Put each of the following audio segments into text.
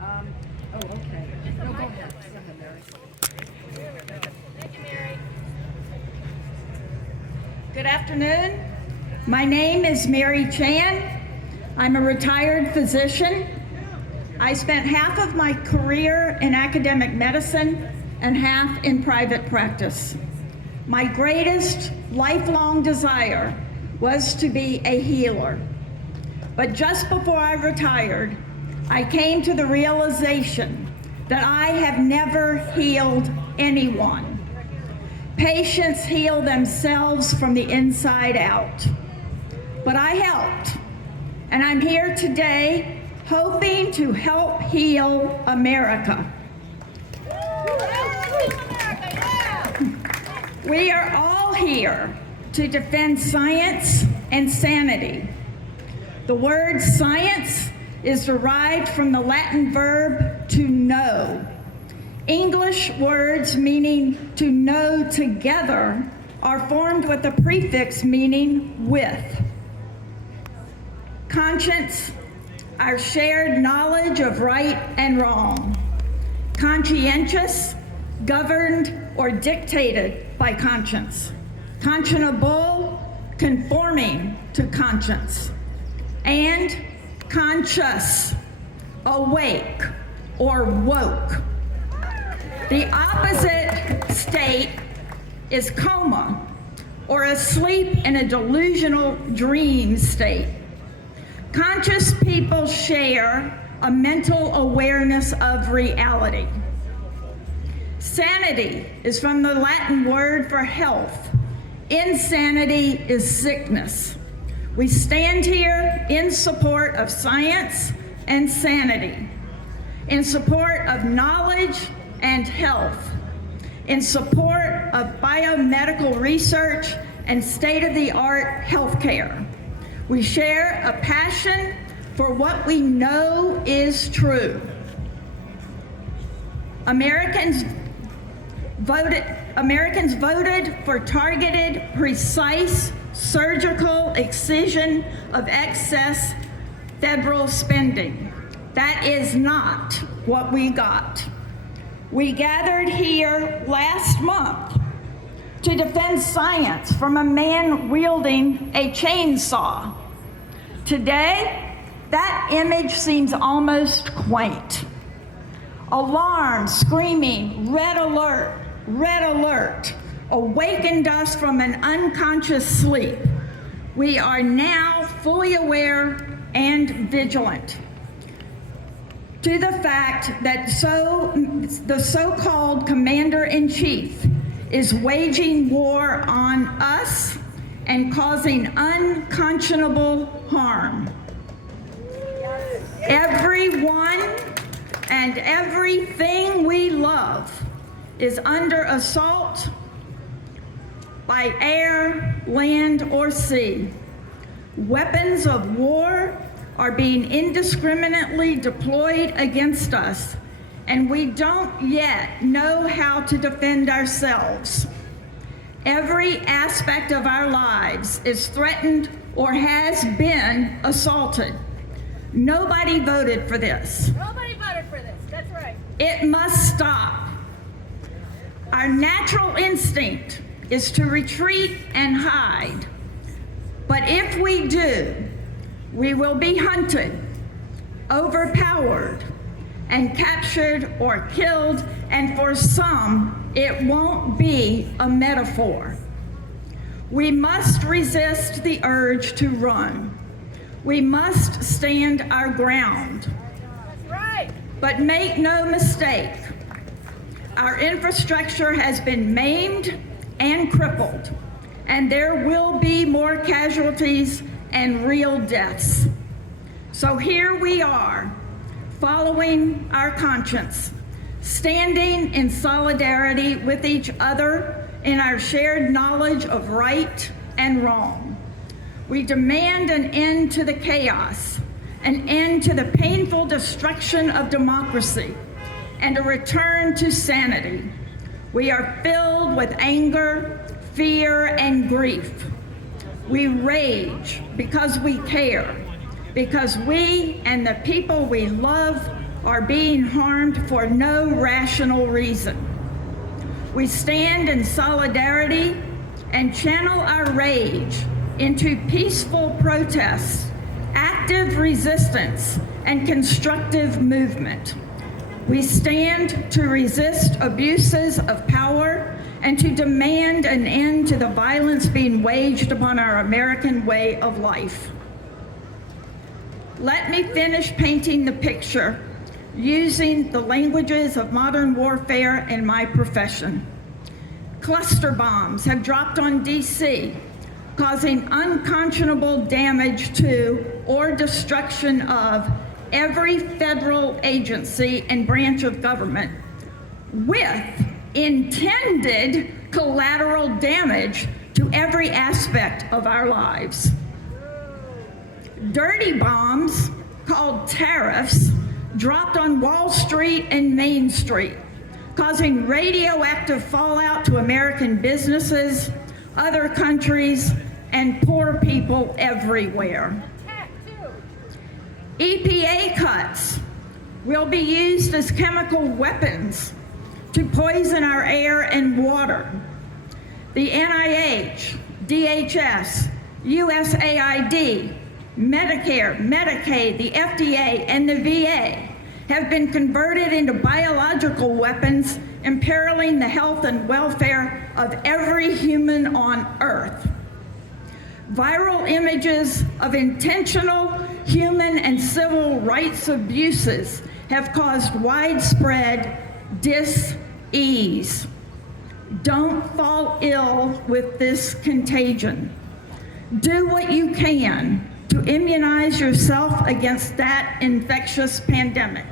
Okay. No, go ahead. Go ahead, Mary. Thank you, Mary. Good afternoon. My name is Mary Chan. I'm a retired physician. I spent half of my career in academic medicine and half in private practice. My greatest lifelong desire was to be a healer. But just before I retired, I came to the realization that I have never healed anyone. Patients heal themselves from the inside out. But I helped, and I'm here today hoping to help heal America. We are all here to defend science and sanity. The word science is derived from the Latin verb to know. English words meaning to know together are formed with a prefix meaning with. Conscience, our shared knowledge of right and wrong. Conscientious, governed or dictated by conscience. Conscionable, conforming to conscience. And conscious, awake or woke. The opposite state is coma, or asleep in a delusional dream state. Conscious people share a mental awareness of reality. Sanity is from the Latin word for health. Insanity is sickness. We stand here in support of science and sanity, in support of knowledge and health, in support of biomedical research and state-of-the-art healthcare. We share a passion for what we know is true. Americans voted for targeted, precise, surgical excision of excess federal spending. That is not what we got. We gathered here last month to defend science from a man wielding a chainsaw. Today, that image seems almost quaint. Alarm, screaming, red alert, awakened us from an unconscious sleep. We are now fully aware and vigilant to the fact that the so-called commander-in-chief is waging war on us and causing unconscionable harm. Everyone and everything we love is under assault by air, land, or sea. Weapons of war are being indiscriminately deployed against us, and we don't yet know how to defend ourselves. Every aspect of our lives is threatened or has been assaulted. Nobody voted for this. Nobody voted for this. That's right. It must stop. Our natural instinct is to retreat and hide. But if we do, we will be hunted, overpowered, and captured or killed, and for some, it won't be a metaphor. We must resist the urge to run. We must stand our ground. That's right. But make no mistake, our infrastructure has been maimed and crippled, and there will be more casualties and real deaths. So here we are, following our conscience, standing in solidarity with each other in our shared knowledge of right and wrong. We demand an end to the chaos, an end to the painful destruction of democracy, and a return to sanity. We are filled with anger, fear, and grief. We rage because we care, because we and the people we love are being harmed for no rational reason. We stand in solidarity and channel our rage into peaceful protests, active resistance, and constructive movement. We stand to resist abuses of power and to demand an end to the violence being waged upon our American way of life. Let me finish painting the picture using the languages of modern warfare in my profession. Cluster bombs have dropped on DC, causing unconscionable damage to or destruction of every federal agency and branch of government, with intended collateral damage to every aspect of our lives. Dirty bombs, called tariffs, dropped on Wall Street and Main Street, causing radioactive fallout to American businesses, other countries, and poor people everywhere. EPA cuts will be used as chemical weapons to poison our air and water. The NIH, DHS, USAID, Medicare, Medicaid, the FDA, and the VA have been converted into biological weapons, imperiling the health and welfare of every human on Earth. Viral images of intentional human and civil rights abuses have caused widespread dis-ease. Don't fall ill with this contagion. Do what you can to immunize yourself against that infectious pandemic.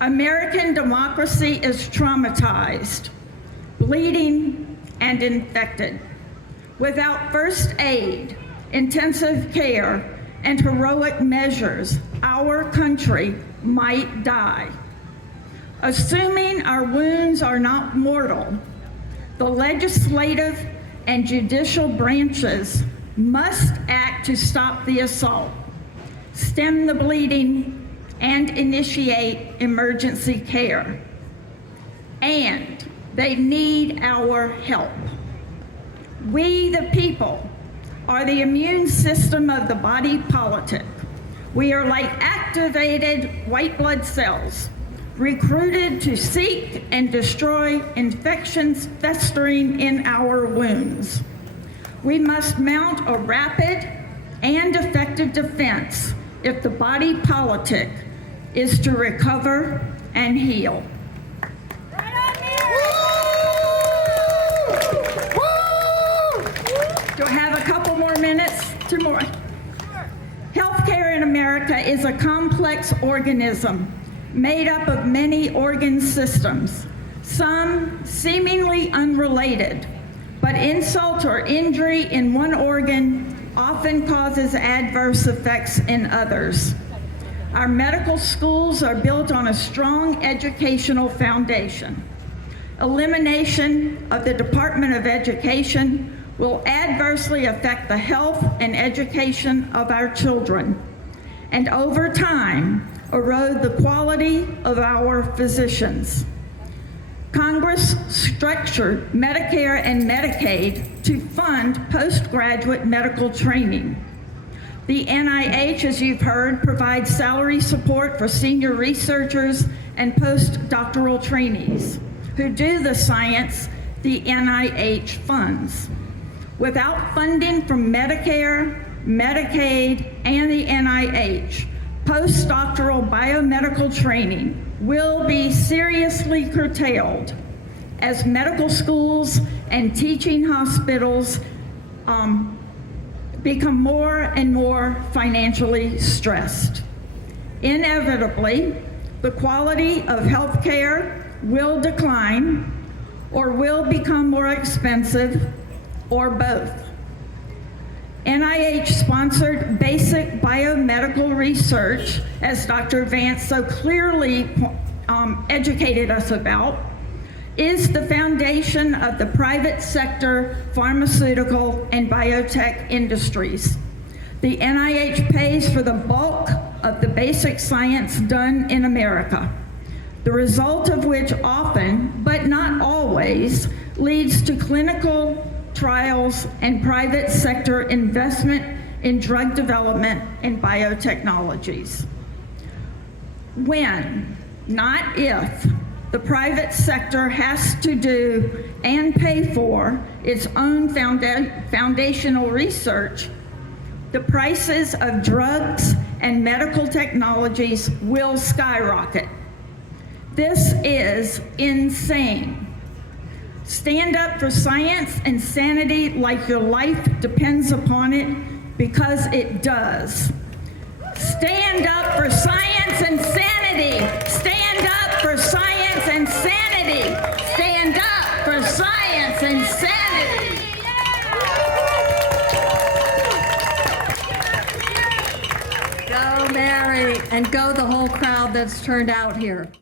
American democracy is traumatized, bleeding, and infected. Without first aid, intensive care, and heroic measures, our country might die. Assuming our wounds are not mortal, the legislative and judicial branches must act to stop the assault, stem the bleeding, and initiate emergency care. And they need our help. We, the people, are the immune system of the body politic. We are like activated white blood cells, recruited to seek and destroy infections festering in our wounds. We must mount a rapid and effective defense if the body politic is to recover and heal. Do I have a couple more minutes? 2 more. Healthcare in America is a complex organism made up of many organ systems, some seemingly unrelated, but insult or injury in one organ often causes adverse effects in others. Our medical schools are built on a strong educational foundation. Elimination of the Department of Education will adversely affect the health and education of our children, and over time, erode the quality of our physicians. Congress structured Medicare and Medicaid to fund postgraduate medical training. The NIH, as you've heard, provides salary support for senior researchers and postdoctoral trainees who do the science the NIH funds. Without funding from Medicare, Medicaid, and the NIH, postdoctoral biomedical training will be seriously curtailed as medical schools and teaching hospitals become more and more financially stressed. Inevitably, the quality of health care will decline or will become more expensive, or both. NIH-sponsored basic biomedical research, as Dr. Vance so clearly educated us about, is the foundation of the private sector pharmaceutical and biotech industries. The NIH pays for the bulk of the basic science done in America, the result of which often, but not always, leads to clinical trials and private sector investment in drug development and biotechnologies. When, not if, the private sector has to do and pay for its own foundational research, the prices of drugs and medical technologies will skyrocket. This is insane. Stand up for science and sanity like your life depends upon it, because it does. Stand up for science and sanity. Stand up for science and sanity. Stand up for science and sanity. Go, Mary, and go the whole crowd that's turned out here.